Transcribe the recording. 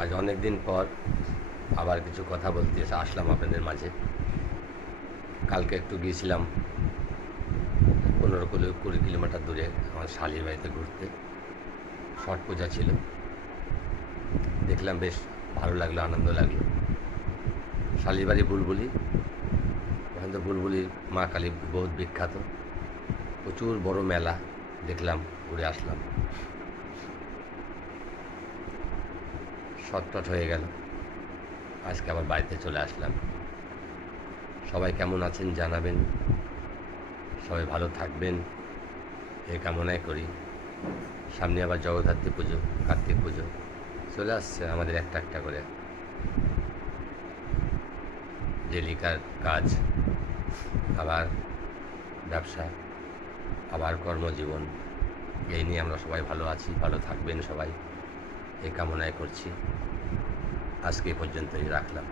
আজ অনেক দিন পর আবার কিছু কথা বলতে এসে আসলাম আপনাদের মাঝে। কালকে একটু গিয়েছিলাম 15-20 কিলোমিটার দূরে আমার শালির বাড়িতে ঘুরতে। ছট পূজা ছিল, দেখলাম বেশ ভালো লাগলো, আনন্দ লাগলো। শালির বাড়ি বুলবুলি, ওখানে তো বুলবুলির মা কালী বহুত বিখ্যাত। প্রচুর বড় মেলা দেখলাম, ঘুরে আসলাম। শর্টকাট হয়ে গেল, আজকে আবার বাড়িতে চলে আসলাম। সবাই কেমন আছেন জানাবেন, সবাই ভালো থাকবেন এই কামনাই করি। সামনে আবার জগদ্ধাত্রী পুজো, কার্তিক পুজো চলে আসছে আমাদের একটা একটা করে। ডেলিকার কাজ, আবার ব্যবসা, আবার কর্মজীবন, এই নিয়ে আমরা সবাই ভালো আছি। ভালো থাকবেন সবাই এই কামনাই করছি। আজকে এই পর্যন্তই রাখলাম।